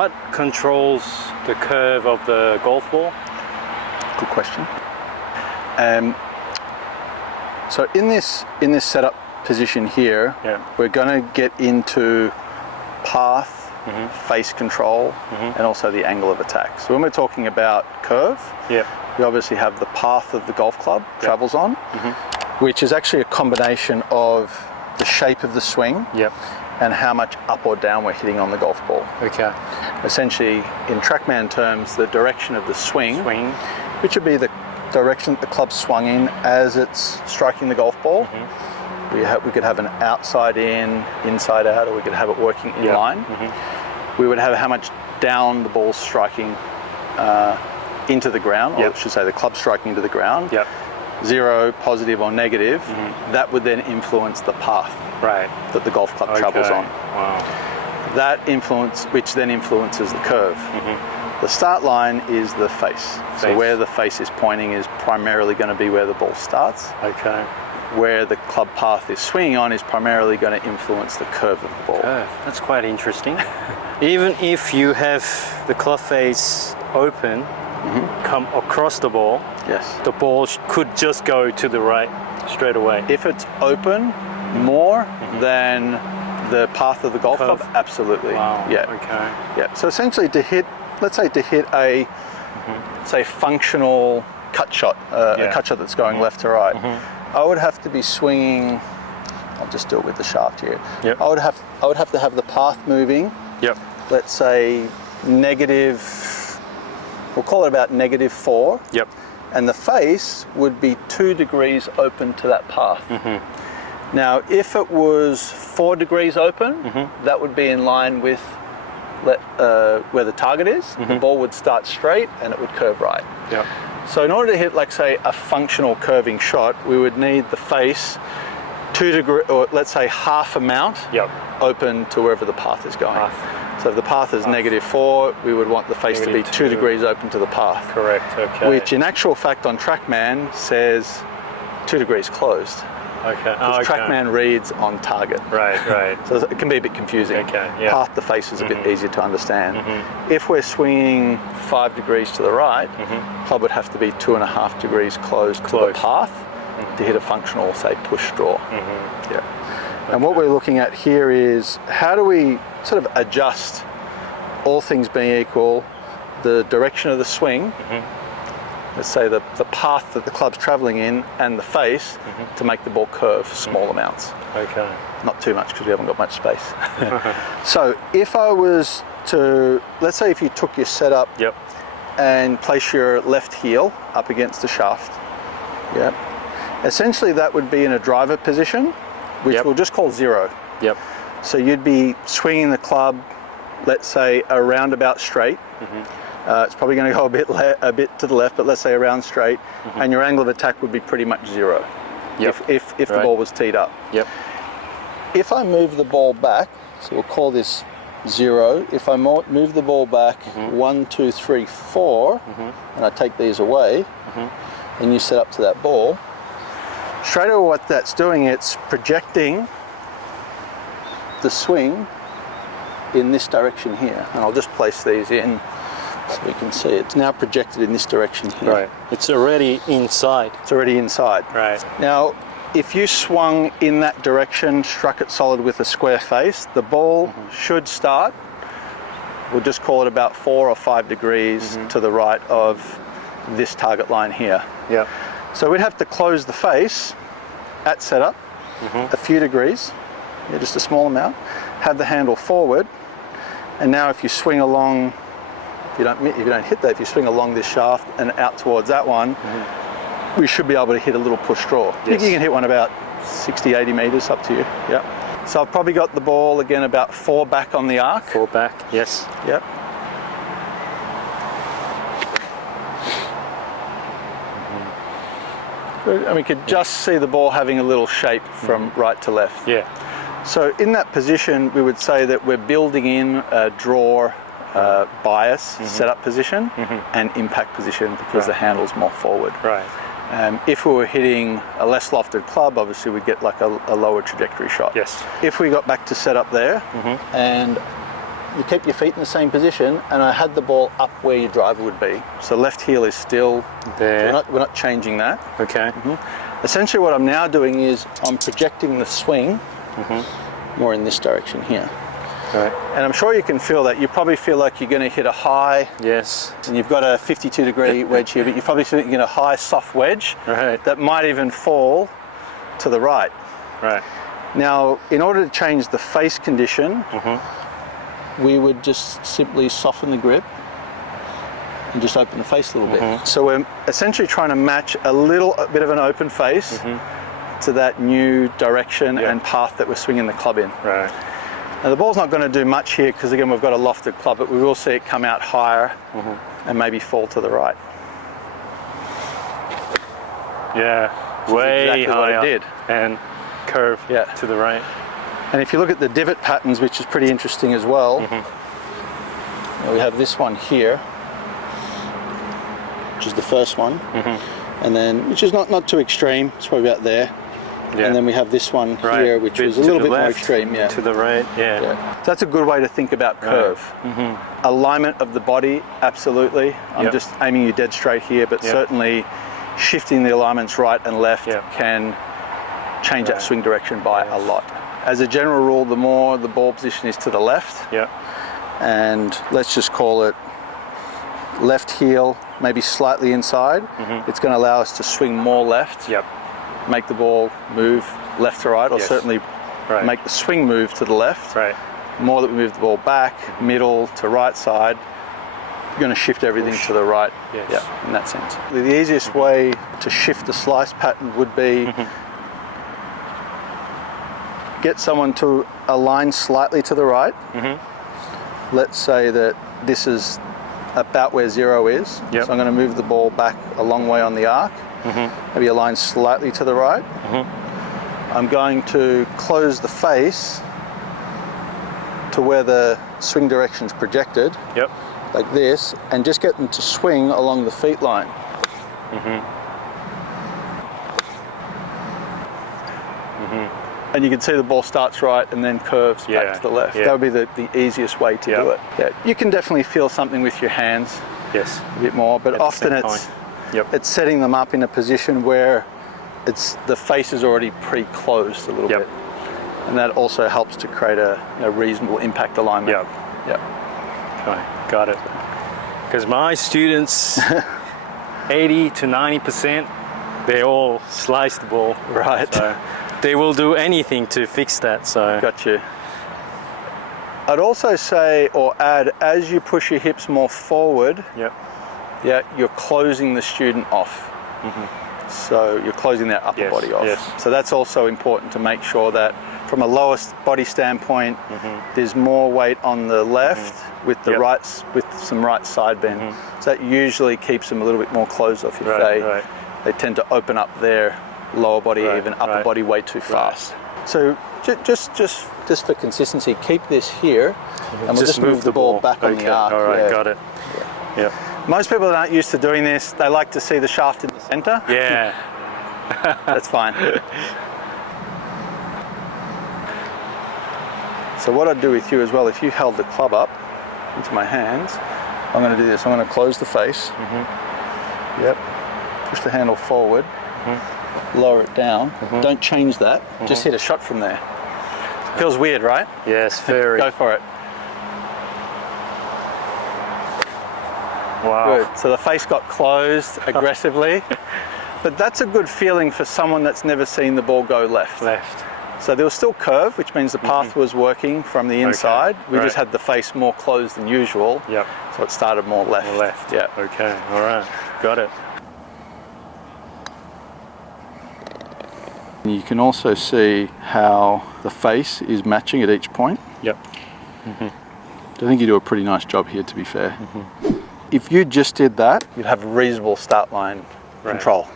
what controls the curve of the golf ball? Good question. So in this setup position here, we're going to get into path, face control, and also the angle of attack. So when we're talking about curve, we obviously have the path of the golf club travels on, which is actually a combination of the shape of the swing and how much up or down we're hitting on the golf ball. Okay. Essentially, in TrackMan terms, the direction of the swing, which would be the direction that the club swung in as it's striking the golf ball. We could have an outside in, inside out, or we could have it working in line. We would have how much down the ball's striking into the ground, or I should say the club striking into the ground. Zero, positive or negative, that would then influence the path that the golf club travels on. That influence, which then influences the curve. The start line is the face. So where the face is pointing is primarily going to be where the ball starts. Where the club path is swinging on is primarily going to influence the curve of the ball. That's quite interesting. Even if you have the club face open, come across the ball, the ball could just go to the right straight away. If it's open more than the path of the golf club, absolutely. So essentially to hit, let's say to hit a say functional cut shot, a cut shot that's going left to right, I would have to be swinging, I'll just do it with the shaft here. I would have to have the path moving, let's say negative, we'll call it about -4. And the face would be 2 degrees open to that path. Now, if it was 4 degrees open, that would be in line with where the target is. The ball would start straight and it would curve right. So in order to hit, like say, a functional curving shot, we would need the face 2 degrees, or let's say half amount open to wherever the path is going. So if the path is -4, we would want the face to be 2 degrees open to the path. Which in actual fact on TrackMan says 2 degrees closed. Because TrackMan reads on target. So it can be a bit confusing. Path to face is a bit easier to understand. If we're swinging 5 degrees to the right, club would have to be 2.5 degrees closed to the path to hit a functional, say, push draw. And what we're looking at here is how do we sort of adjust, all things being equal, the direction of the swing, let's say the path that the club's traveling in, and the face to make the ball curve small amounts. Not too much because we haven't got much space. So if I was to, let's say if you took your setup and place your left heel up against the shaft, essentially that would be in a driver position, which we'll just call 0. So you'd be swinging the club, let's say around about straight. It's probably going to go a bit to the left, but let's say around straight, and your angle of attack would be pretty much 0 if the ball was teed up. If I move the ball back, so we'll call this 0, if I move the ball back 1, 2, 3, 4, and I take these away, and you set up to that ball, straight away what that's doing, it's projecting the swing in this direction here. And I'll just place these in so we can see it's now projected in this direction here. It's already inside. It's already inside. Now, if you swung in that direction, struck it solid with a square face, the ball should start, we'll just call it about 4 or 5 degrees to the right of this target line here. So we'd have to close the face at setup a few degrees, just a small amount, have the handle forward, and now if you swing along, if you don't hit that, if you swing along this shaft and out towards that one, we should be able to hit a little push draw. I think you can hit one about 60, 80 meters, up to you. So I've probably got the ball again about 4 back on the arc. 4 back, yes. And we could just see the ball having a little shape from right to left. So in that position, we would say that we're building in a draw bias, setup position, and impact position because the handle's more forward. If we were hitting a less lofted club, obviously we'd get like a lower trajectory shot. If we got back to setup there and you keep your feet in the same position, and I had the ball up where your driver would be. So left heel is still there. We're not changing that. Okay. Essentially what I'm now doing is I'm projecting the swing more in this direction here. Right. And I'm sure you can feel that. You probably feel like you're going to hit a high. Yes. And you've got a 52-degree wedge here, but you probably feel like you're going to high, soft wedge. Right. That might even fall to the right. Right. Now, in order to change the face condition, we would just simply soften the grip and just open the face a little bit. So we're essentially trying to match a bit of an open face to that new direction and path that we're swinging the club in. Right. Now the ball's not going to do much here because again we've got a lofted club, but we will see it come out higher and maybe fall to the right. Yeah, way exactly higher. what it did. And curve to the right. And if you look at the divot patterns, which is pretty interesting as well, we have this one here, which is the first one, and then which is not too extreme. It's probably about there. Yeah. And then we have this one here, which is a little bit more extreme. Yeah. To the right. Yeah. So that's a good way to think about curve. Alignment of the body, absolutely. I'm just aiming you dead straight here, but certainly shifting the alignments right and left can change that swing direction by a lot. As a general rule, the more the ball position is to the left, and let's just call it left heel, maybe slightly inside, it's going to allow us to swing more left. Make the ball move left to right, or certainly make the swing move to the left. The more that we move the ball back, middle to right side, you're going to shift everything to the right. In that sense. The easiest way to shift the slice pattern would be get someone to align slightly to the right. Let's say that this is about where 0 is. So I'm going to move the ball back a long way on the arc. Maybe align slightly to the right. I'm going to close the face to where the swing direction's projected, like this, and just get them to swing along the feet line. And you can see the ball starts right and then curves back to the left. That would be the easiest way to do it. You can definitely feel something with your hands a bit more, but often it's setting them up in a position where the face is already pre-closed a little bit. And that also helps to create a reasonable impact alignment. Okay, got it. Because my students, 80 to 90%, they all slice the ball. So they will do anything to fix that. So got you. I'd also say or add, as you push your hips more forward, you're closing the student off. So you're closing their upper body off. So that's also important to make sure that from a lowest body standpoint, there's more weight on the left with the with some right side bend. So that usually keeps them a little bit more closed off if they tend to open up their lower body, even upper body way too fast. So just for consistency, keep this here, and we'll just move the ball back on the arc. All right, got it. Most people that aren't used to doing this, they like to see the shaft in the center. That's fine. So what I'd do with you as well, if you held the club up into my hands, I'm going to do this. I'm going to close the face. Push the handle forward. Lower it down. Don't change that. Just hit a shot from there. Feels weird, right? Yes, very. Go for it. Wow. Good. So the face got closed aggressively, but that's a good feeling for someone that's never seen the ball go left. So there was still curve, which means the path was working from the inside. We just had the face more closed than usual. So it started more left. Okay. All right. Got it. You can also see how the face is matching at each point. I think you do a pretty nice job here, to be fair. If you just did that, you'd have a reasonable start line control.